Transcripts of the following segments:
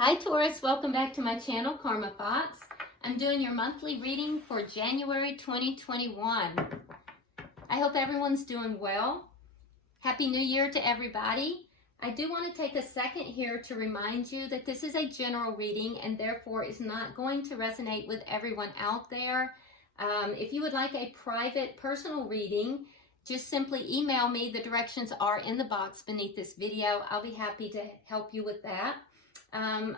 Hi Taurus, welcome back to my channel, Karma Fox. I'm doing your monthly reading for January 2021. I hope everyone's doing well. Happy New Year to everybody. I do want to take a second here to remind you that this is a general reading and therefore is not going to resonate with everyone out there. If you would like a private personal reading, just simply email me. The directions are in the box beneath this video. I'll be happy to help you with that.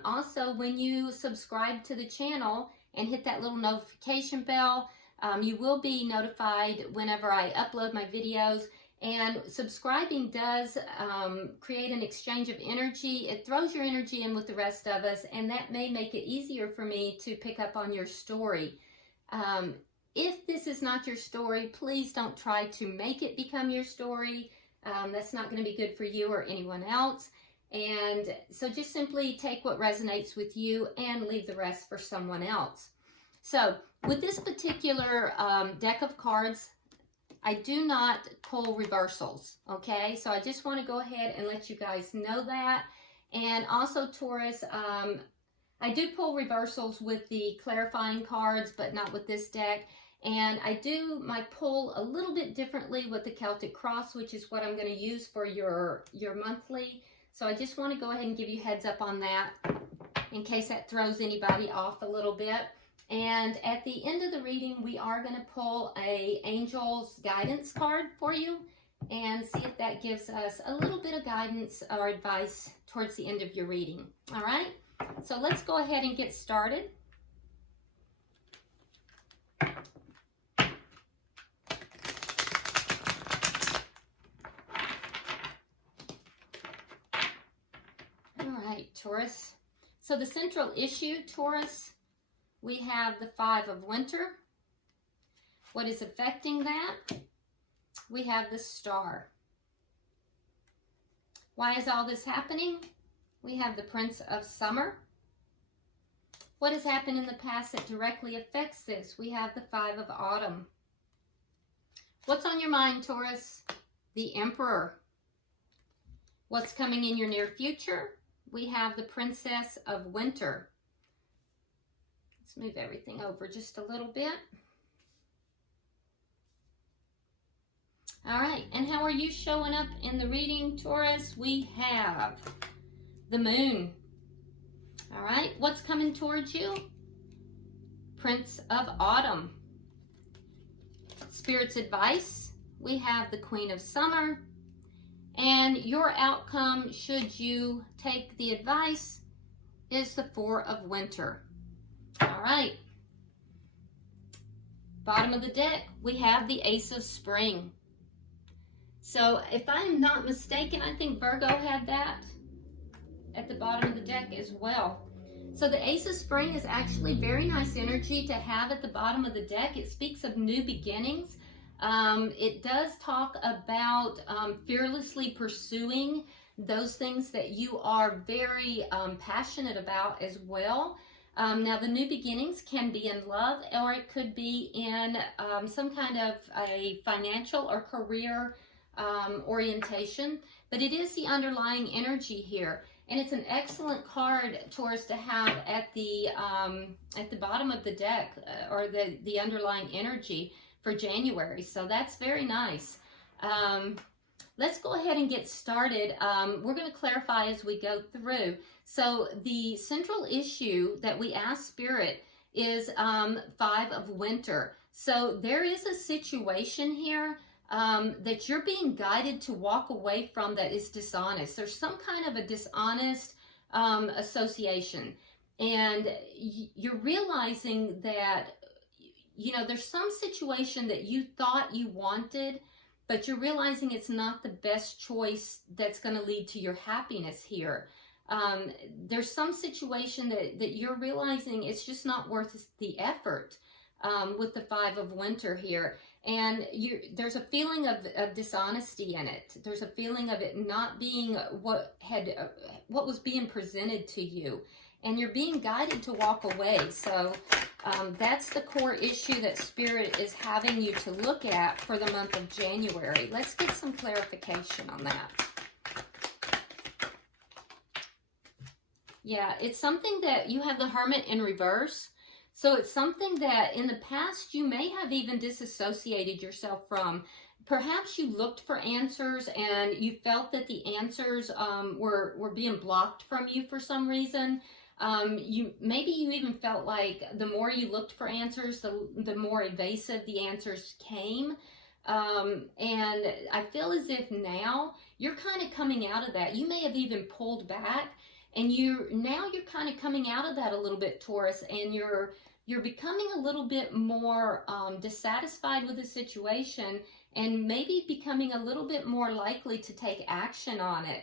Also, when you subscribe to the channel and hit that little notification bell, you will be notified whenever I upload my videos. And subscribing does create an exchange of energy. It throws your energy in with the rest of us, and that may make it easier for me to pick up on your story. If this is not your story, please don't try to make it become your story. That's not going to be good for you or anyone else. And so just simply take what resonates with you and leave the rest for someone else. So with this particular deck of cards, I do not pull reversals, okay? So I just want to go ahead and let you guys know that. And also, Taurus, I do pull reversals with the clarifying cards, but not with this deck. And I do my pull a little bit differently with the Celtic Cross, which is what I'm going to use for your monthly. So I just want to go ahead and give you heads up on that in case that throws anybody off a little bit. And at the end of the reading, we are going to pull a Angel's Guidance card for you and see if that gives us a little bit of guidance or advice towards the end of your reading. All right, so let's go ahead and get started. Taurus. So the central issue, Taurus, we have the Five of Winter. What is affecting that? We have the Star. Why is all this happening? We have the Prince of Summer. What has happened in the past that directly affects this? We have the Five of Autumn. What's on your mind, Taurus? The Emperor. What's coming in your near future? We have the Princess of Winter. Let's move everything over just a little bit. All right, and how are you showing up in the reading, Taurus? We have the Moon. All right, what's coming towards you? Prince of Autumn. Spirit's advice. We have the Queen of Summer. And your outcome, should you take the advice, is the Four of Winter. All right. Bottom of the deck, we have the Ace of Spring. So if I'm not mistaken, I think Virgo had that at the bottom of the deck as well. So the Ace of Spring is actually very nice energy to have at the bottom of the deck. It speaks of new beginnings. It does talk about fearlessly pursuing those things that you are very passionate about as well. Now, the new beginnings can be in love, or it could be in some kind of a financial or career orientation, but it is the underlying energy here. And it's an excellent card, Taurus, to have at the bottom of the deck, or the underlying energy for January. So that's very nice. Let's go ahead and get started. We're going to clarify as we go through. So the central issue that we ask Spirit is Five of Winter. So there is a situation here that you're being guided to walk away from that is dishonest. There's some kind of a dishonest association. And you're realizing that, you know, there's some situation that you thought you wanted, but you're realizing it's not the best choice that's going to lead to your happiness here. There's some situation that you're realizing it's just not worth the effort with the Five of Winter here. And there's a feeling of dishonesty in it. There's a feeling of it not being what was being presented to you. And you're being guided to walk away. So that's the core issue that Spirit is having you to look at for the month of January. Let's get some clarification on that. Yeah, it's something that you have the Hermit in reverse. So it's something that in the past you may have even disassociated yourself from. Perhaps you looked for answers and you felt that the answers were being blocked from you for some reason. Maybe you even felt like the more you looked for answers, the more evasive the answers came. And I feel as if now you're kind of coming out of that. You may have even pulled back, and you're kind of coming out of that a little bit, Taurus, and you're becoming a little bit more dissatisfied with the situation, and maybe becoming a little bit more likely to take action on it,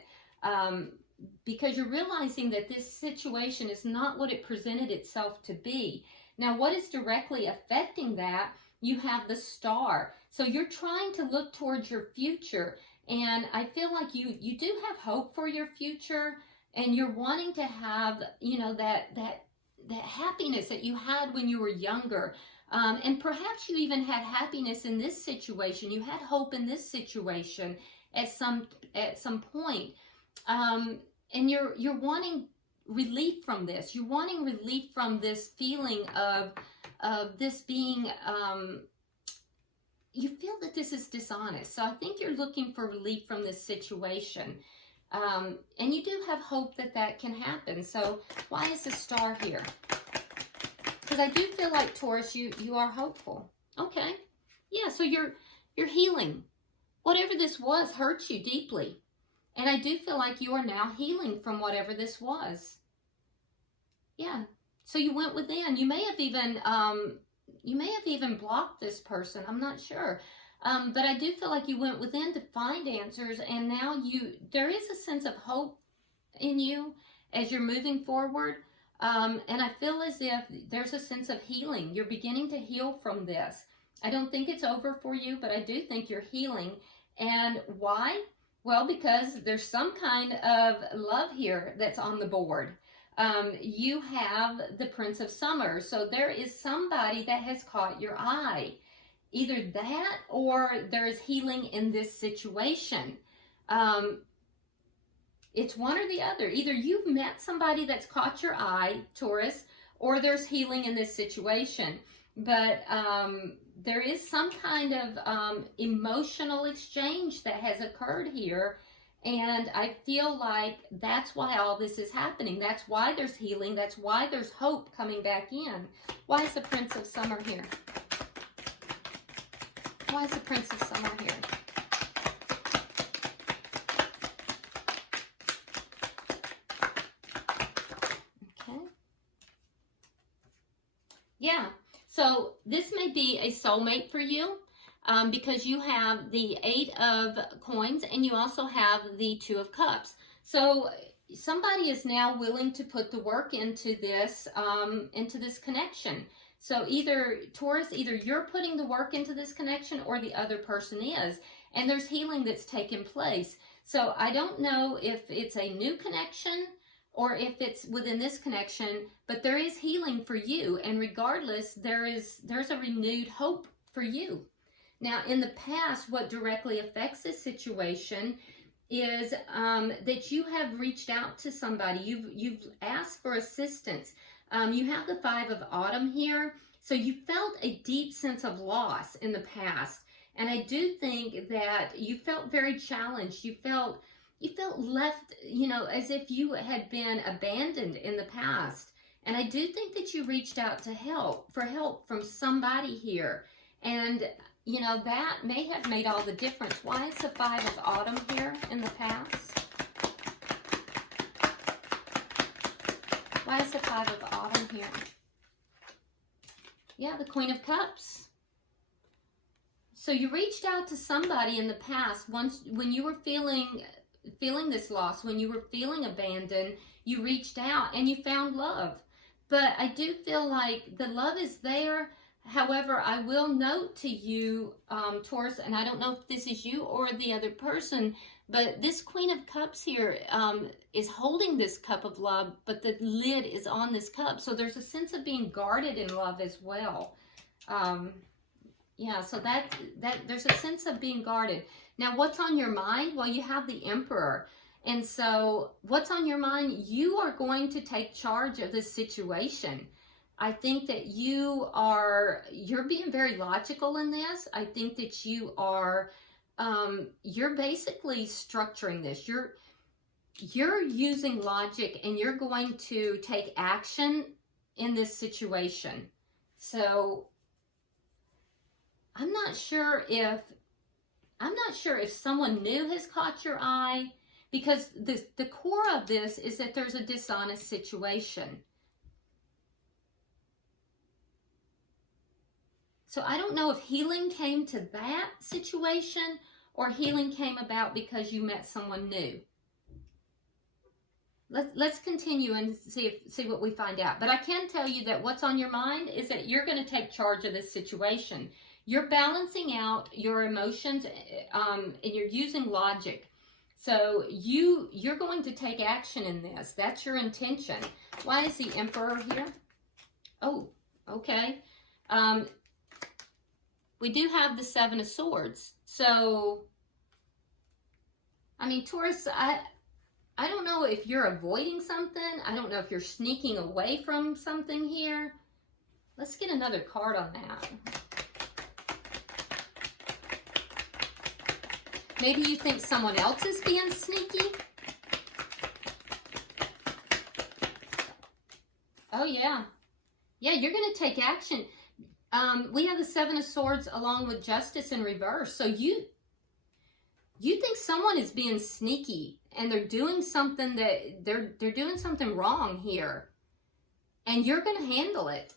because you're realizing that this situation is not what it presented itself to be. Now, what is directly affecting that? You have the Star. So you're trying to look towards your future, and I feel like you do have hope for your future, and you're wanting to have, you know, that happiness that you had when you were younger. And perhaps you even had happiness in this situation. You had hope in this situation at some point. And you're wanting relief from this. You're wanting relief from this feeling of this being, you feel that this is dishonest. So I think you're looking for relief from this situation. And you do have hope that that can happen. So why is the Star here? Because I do feel like, Taurus, you are hopeful. Okay. Yeah, so you're healing. Whatever this was hurt you deeply. And I do feel like you are now healing from whatever this was. Yeah. So you went within. You may have even blocked this person. I'm not sure. But I do feel like you went within to find answers, and now there is a sense of hope in you as you're moving forward. And I feel as if there's a sense of healing. You're beginning to heal from this. I don't think it's over for you, but I do think you're healing. And why? Well, because there's some kind of love here that's on the board. You have the Prince of Summer. So there is somebody that has caught your eye. Either that or there is healing in this situation. It's one or the other. Either you've met somebody that's caught your eye, Taurus, or there's healing in this situation. But there is some kind of emotional exchange that has occurred here. And I feel like that's why all this is happening. That's why there's healing. That's why there's hope coming back in. Why is the Prince of Summer here? Why is the Prince of Summer here? Okay. Yeah. So this may be a soulmate for you. Because you have the 8 of Coins and you also have the 2 of Cups. So somebody is now willing to put the work into this connection. So either, Taurus, either you're putting the work into this connection or the other person is. And there's healing that's taken place. So I don't know if it's a new connection or if it's within this connection, but there is healing for you. And regardless, there's a renewed hope for you. Now, in the past, what directly affects this situation is that you have reached out to somebody. You've asked for assistance. You have the 5 of Autumn here. So you felt a deep sense of loss in the past. And I do think that you felt very challenged. You felt left, as if you had been abandoned in the past. And I do think that you reached out for help from somebody here. And that may have made all the difference. Why is the 5 of Autumn here in the past? Why is the 5 of Autumn here? Yeah, the Queen of Cups. So you reached out to somebody in the past when you were feeling this loss, when you were feeling abandoned, you reached out and you found love. But I do feel like the love is there. However, I will note to you, Taurus, and I don't know if this is you or the other person, but this Queen of Cups here is holding this cup of love, but the lid is on this cup. So there's a sense of being guarded in love as well. Yeah, so that there's a sense of being guarded. Now, what's on your mind? Well, you have the Emperor. And so what's on your mind? You are going to take charge of this situation. I think that you're being very logical in this. I think that you're basically structuring this. You're using logic, and you're going to take action in this situation. So I'm not sure if someone new has caught your eye, because the core of this is that there's a dishonest situation. So I don't know if healing came to that situation or healing came about because you met someone new. Let's continue and see what we find out. But I can tell you that what's on your mind is that you're going to take charge of this situation. You're balancing out your emotions, and you're using logic. So you're going to take action in this. That's your intention. Why is the Emperor here? Oh, okay. We do have the Seven of Swords. So, I mean, Taurus, I don't know if you're avoiding something. I don't know if you're sneaking away from something here. Let's get another card on that. Maybe you think someone else is being sneaky. Oh, yeah. Yeah, you're going to take action. We have the Seven of Swords along with Justice in reverse. So you think someone is being sneaky, and they're doing something that they're doing something wrong here, and you're going to handle it.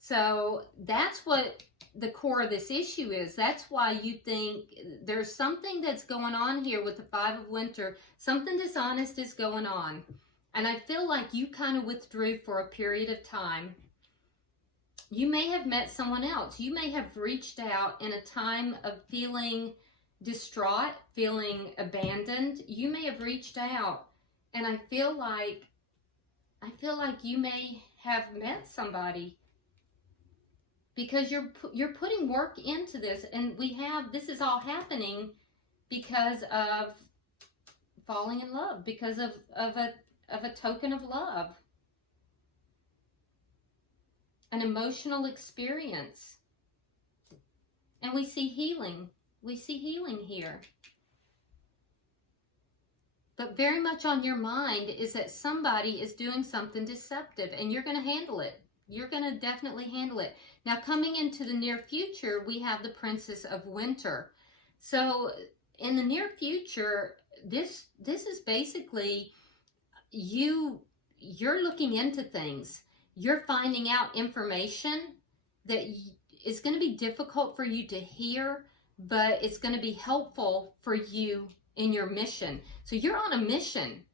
So that's what the core of this issue is. That's why you think there's something that's going on here with the Five of Winter. Something dishonest is going on. And I feel like you kind of withdrew for a period of time. You may have met someone else. You may have reached out in a time of feeling distraught, feeling abandoned. You may have reached out, and I feel like you may have met somebody, because you're putting work into this, and this is all happening because of falling in love, because of a token of love, an emotional experience. And we see healing. We see healing here. But very much on your mind is that somebody is doing something deceptive, and you're going to handle it. You're going to definitely handle it. Now, coming into the near future, we have the Princess of Winter. So in the near future, this is basically you're looking into things. You're finding out information that is going to be difficult for you to hear, but it's going to be helpful for you in your mission. So you're on a mission.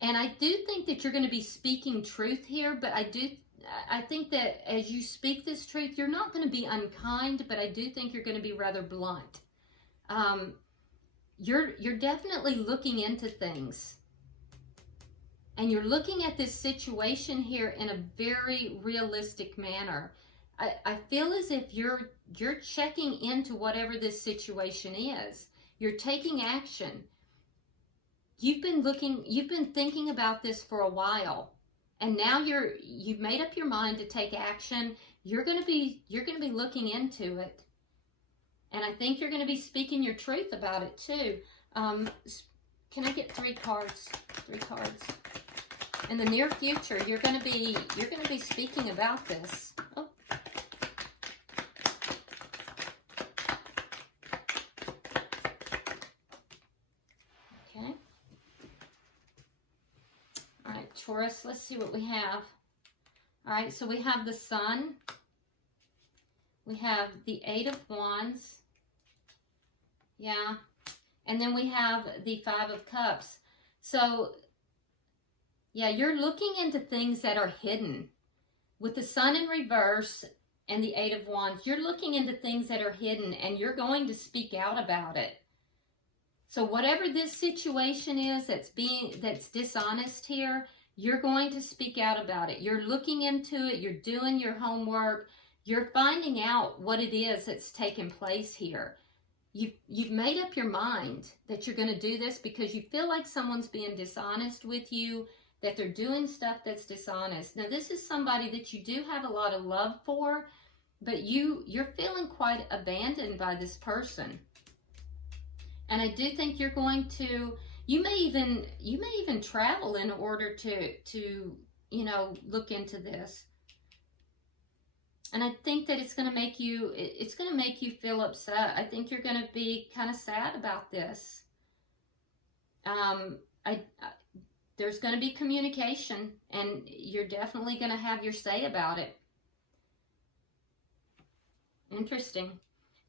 And I do think that you're going to be speaking truth here, but I think that as you speak this truth, you're not going to be unkind, but I do think you're going to be rather blunt. You're definitely looking into things. And you're looking at this situation here in a very realistic manner. I feel as if you're checking into whatever this situation is. You're taking action. You've been thinking about this for a while. And now you've made up your mind to take action. You're going to be looking into it. And I think you're going to be speaking your truth about it too. Can I get 3 cards? 3 cards. In the near future, you're going to be speaking about this. Oh. Okay. All right, Taurus, let's see what we have. All right, so we have the Sun. We have the 8 of Wands. Yeah. And then we have the 5 of Cups. So, yeah, you're looking into things that are hidden. With the Sun in reverse and the 8 of Wands, you're looking into things that are hidden, and you're going to speak out about it. So whatever this situation is that's dishonest here, you're going to speak out about it. You're looking into it. You're doing your homework. You're finding out what it is that's taking place here. you've made up your mind that you're going to do this because you feel like someone's being dishonest with you, that they're doing stuff that's dishonest. Now, this is somebody that you do have a lot of love for, but you're feeling quite abandoned by this person. And I do think you're going to, you may even travel in order to you know, look into this. And I think that it's going to make you feel upset. I think you're going to be kind of sad about this. There's going to be communication, and you're definitely going to have your say about it. Interesting.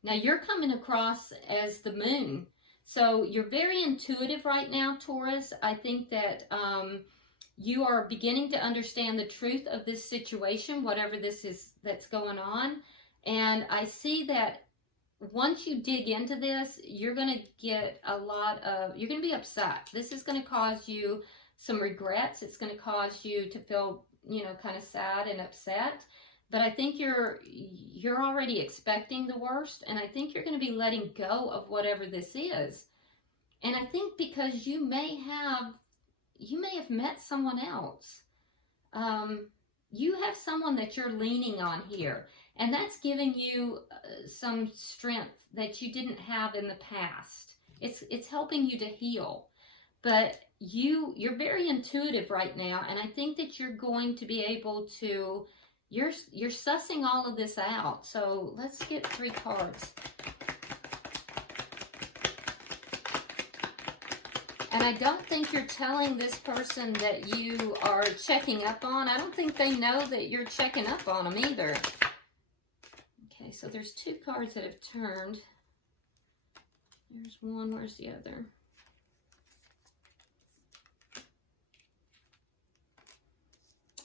Now, you're coming across as the moon. So you're very intuitive right now, Taurus. I think that you are beginning to understand the truth of this situation, whatever this is that's going on. And I see that once you dig into this, you're going to get you're going to be upset. This is going to cause you some regrets. It's going to cause you to feel, you know, kind of sad and upset. But I think you're already expecting the worst, and I think you're going to be letting go of whatever this is. And I think because you may have met someone else. You have someone that you're leaning on here, and that's giving you some strength that you didn't have in the past. It's helping you to heal. But you're very intuitive right now, and I think that you're going to be able to, you're sussing all of this out. So let's get 3 cards. And I don't think you're telling this person that you are checking up on. I don't think they know that you're checking up on them either. Okay, so there's 2 cards that have turned. There's one, where's the other?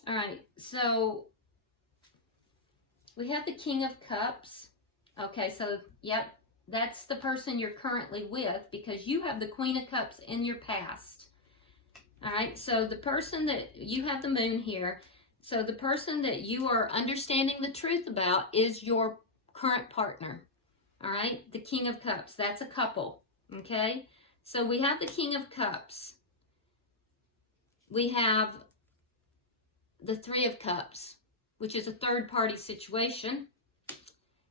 All right, so we have the King of Cups. Okay, so, yep, that's the person you're currently with because you have the Queen of Cups in your past. All right, so the person that you have the moon here, so the person that you are understanding the truth about is your current partner. All right, the King of Cups, that's a couple. Okay, so we have the King of Cups. We have the 3 of Cups, which is a third-party situation.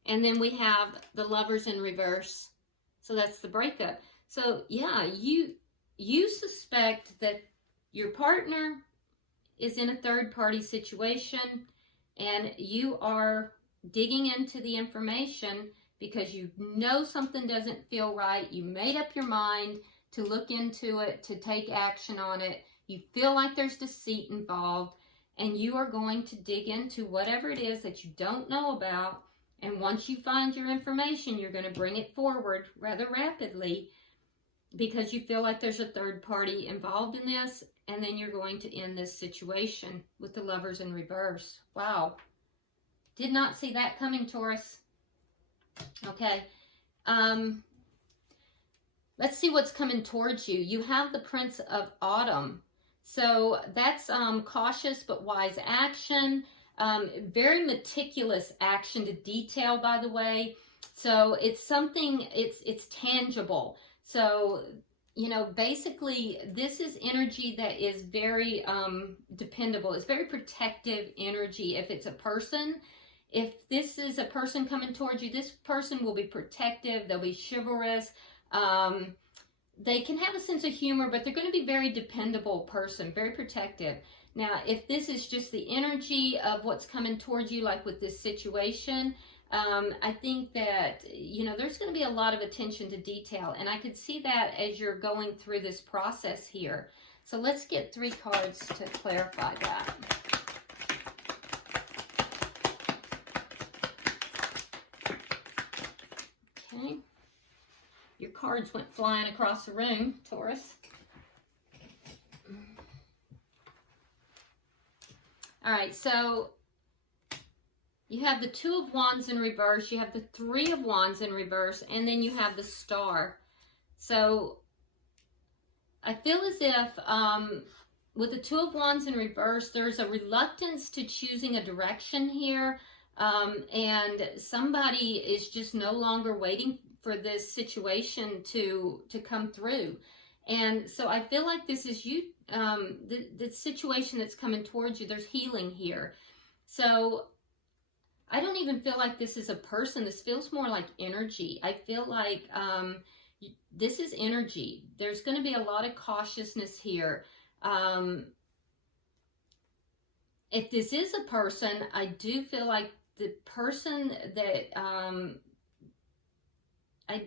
And then we have the Lovers in reverse. So that's the breakup. So, yeah, you suspect that your partner is in a third-party situation, and you are digging into the information because you know something doesn't feel right. You made up your mind to look into it, to take action on it. You feel like there's deceit involved. And you are going to dig into whatever it is that you don't know about. And once you find your information, you're going to bring it forward rather rapidly because you feel like there's a third party involved in this. And then you're going to end this situation with the Lovers in reverse. Wow. Did not see that coming, Taurus. Okay. Let's see what's coming towards you. You have the Prince of Autumn. So that's cautious but wise action, very meticulous action to detail, by the way. So it's something, it's tangible. So, you know, basically this is energy that is very dependable. It's very protective energy. If it's a person, if this is a person coming towards you, this person will be protective. They'll be chivalrous. They can have a sense of humor, but they're going to be very dependable person, very protective. Now, if this is just the energy of what's coming towards you, like with this situation, I think that, you know, there's going to be a lot of attention to detail. And I could see that as you're going through this process here. So let's get 3 cards to clarify that. Okay. Your cards went flying across the room, Taurus. All right, so you have the 2 of Wands in reverse, you have the 3 of Wands in reverse, and then you have the Star. So I feel as if with the 2 of Wands in reverse, there's a reluctance to choosing a direction here, and somebody is just no longer waiting for this situation to come through. And so I feel like this is you, the situation that's coming towards you, there's healing here. So I don't even feel like this is a person. This feels more like energy. I feel like this is energy. There's going to be a lot of cautiousness here. If this is a person, I do feel like the person that,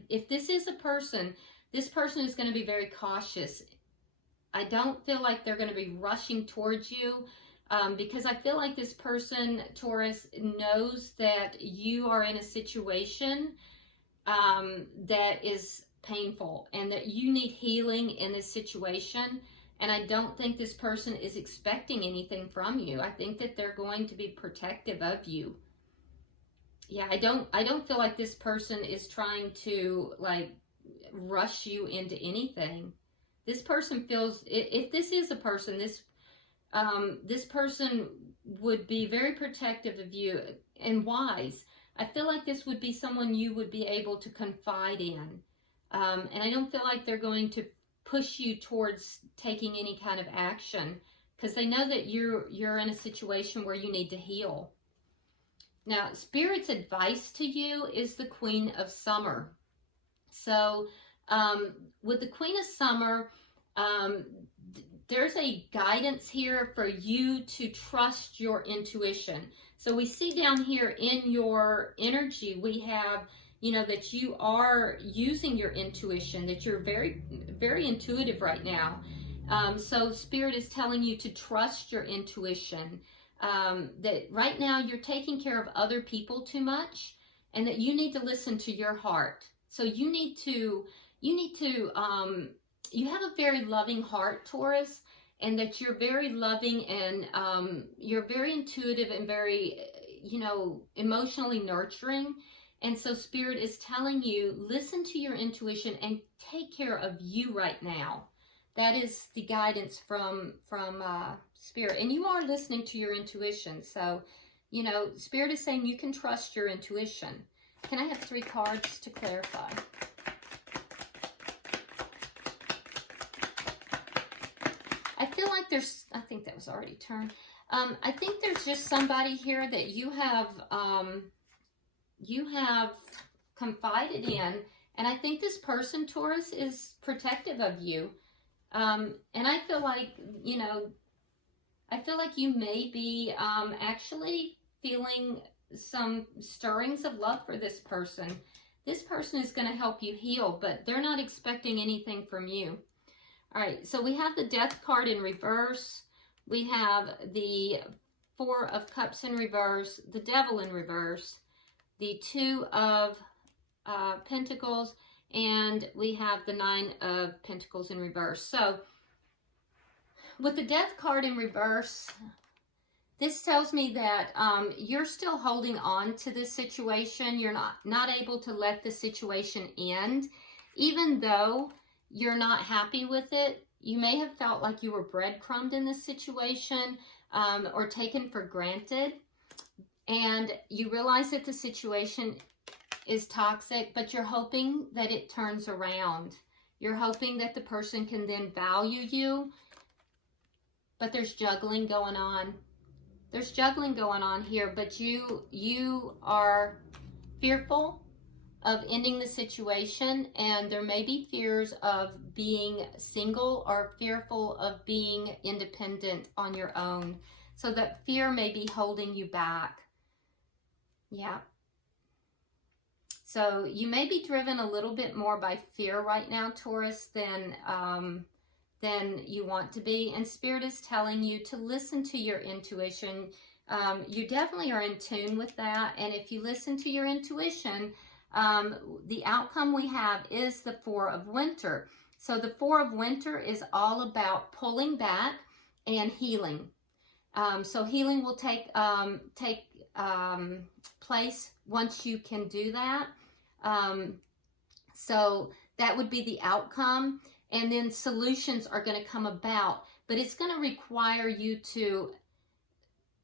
if this is a person, this person is going to be very cautious. I don't feel like they're going to be rushing towards you because I feel like this person, Taurus, knows that you are in a situation that is painful and that you need healing in this situation. And I don't think this person is expecting anything from you. I think that they're going to be protective of you. Yeah, I don't feel like this person is trying to like rush you into anything. This person feels, if this is a person, this person would be very protective of you and wise. I feel like this would be someone you would be able to confide in. And I don't feel like they're going to push you towards taking any kind of action because they know that you're in a situation where you need to heal. Now, Spirit's advice to you is the Queen of Summer. So with the Queen of Summer, there's a guidance here for you to trust your intuition. So we see down here in your energy, we have, you know, that you are using your intuition, that you're very, very intuitive right now. So Spirit is telling you to trust your intuition, that right now you're taking care of other people too much and that you need to listen to your heart. So you have a very loving heart, Taurus, and that you're very loving and you're very intuitive and very, you know, emotionally nurturing. And so Spirit is telling you, listen to your intuition and take care of you right now. That is the guidance from Spirit. And you are listening to your intuition. So, you know, Spirit is saying you can trust your intuition. Can I have 3 cards to clarify? I feel like there's, I think that was already turned. I think there's just somebody here that you have confided in, and I think this person, Taurus, is protective of you. And I feel like, you know, I feel like you may be actually feeling some stirrings of love for this person. This person is going to help you heal, but they're not expecting anything from you. All right, so we have the Death card in reverse. We have the 4 of Cups in reverse, the Devil in reverse, the 2 of Pentacles, and we have the 9 of Pentacles in reverse. So with the Death card in reverse, this tells me that you're still holding on to this situation. You're not able to let the situation end, even though you're not happy with it. You may have felt like you were breadcrumbed in this situation or taken for granted. And you realize that the situation is toxic, but you're hoping that it turns around. You're hoping that the person can then value you. But there's juggling going on. There's juggling going on here, but you are fearful of ending the situation, and there may be fears of being single or fearful of being independent on your own. So that fear may be holding you back. Yeah. So you may be driven a little bit more by fear right now, Taurus, than you want to be. And Spirit is telling you to listen to your intuition. You definitely are in tune with that. And if you listen to your intuition, the outcome we have is the 4 of Winter. So the 4 of Winter is all about pulling back and healing. So healing will take place once you can do that. So that would be the outcome. And then solutions are going to come about. But it's going to require you to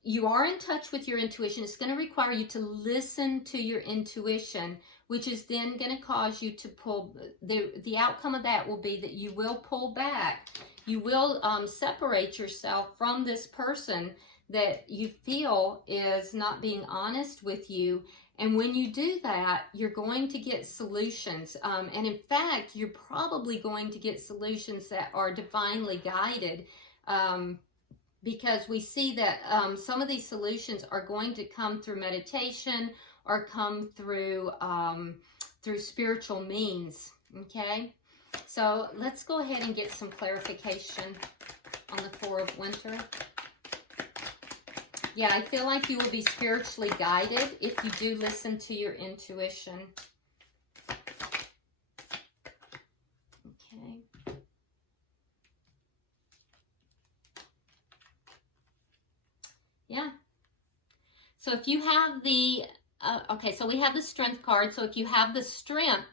you are in touch with your intuition. It's going to require you to listen to your intuition, which is then going to cause you to pull. The outcome of that will be that you will pull back. You will separate yourself from this person that you feel is not being honest with you. And when you do that, you're going to get solutions. And in fact, you're probably going to get solutions that are divinely guided. Because we see that some of these solutions are going to come through meditation or come through spiritual means. Okay, so let's go ahead and get some clarification on the Four of Winter. Yeah, I feel like you will be spiritually guided if you do listen to your intuition. Okay. Yeah. So if you have the, okay, so we have the Strength card. So if you have the strength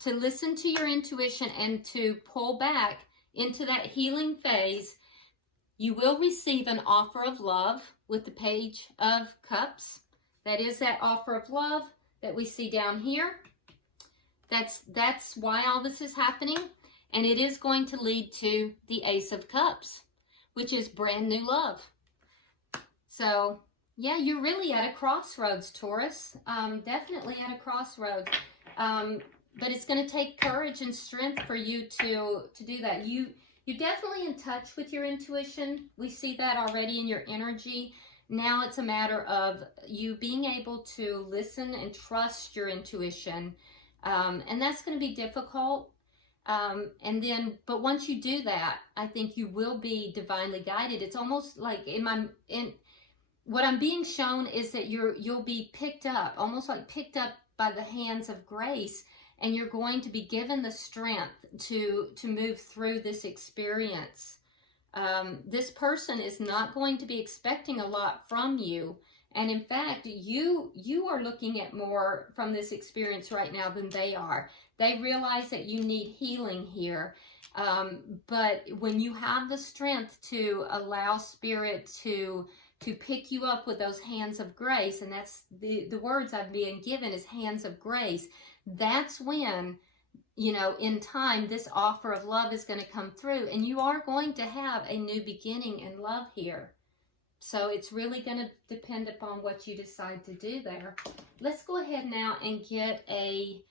to listen to your intuition and to pull back into that healing phase, you will receive an offer of love with the Page of Cups. That is that offer of love that we see down here. That's why all this is happening. And it is going to lead to the Ace of Cups, which is brand new love. So, yeah, you're really at a crossroads, Taurus. Definitely at a crossroads. But it's going to take courage and strength for you to do that. You're definitely in touch with your intuition. We see that already in your energy. Now it's a matter of you being able to listen and trust your intuition. And that's going to be difficult. But once you do that, I think you will be divinely guided. It's almost like what I'm being shown is that you'll be picked up, almost like picked up by the hands of grace. And you're going to be given the strength to move through this experience. This person is not going to be expecting a lot from you. And in fact, you are looking at more from this experience right now than they are. They realize that you need healing here. But when you have the strength to allow Spirit to pick you up with those hands of grace, and that's the words I've been given is hands of grace, that's when, you know, in time, this offer of love is going to come through, and you are going to have a new beginning in love here. So it's really going to depend upon what you decide to do there. Let's go ahead now and get a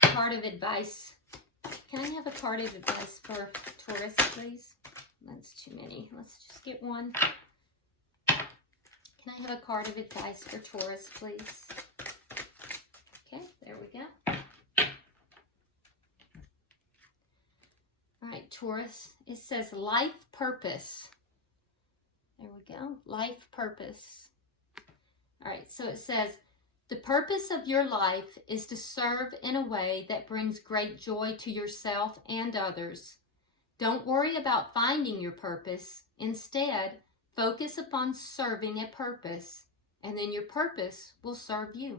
card of advice. Can I have a card of advice for Taurus, please? That's too many. Let's just get one. Can I have a card of advice for Taurus, please? Okay, there we go. All right, Taurus, it says life purpose. There we go, life purpose. All right, so it says, the purpose of your life is to serve in a way that brings great joy to yourself and others. Don't worry about finding your purpose. Instead, focus upon serving a purpose, and then your purpose will serve you.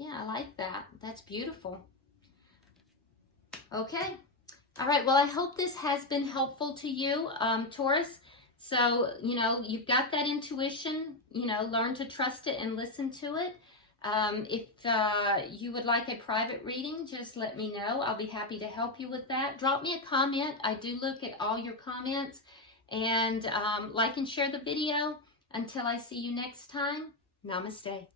Yeah, I like that. That's beautiful. Okay. All right. Well, I hope this has been helpful to you, Taurus. So, you know, you've got that intuition, you know, learn to trust it and listen to it. If you would like a private reading, just let me know. I'll be happy to help you with that. Drop me a comment. I do look at all your comments. And like and share the video. Until I see you next time, namaste.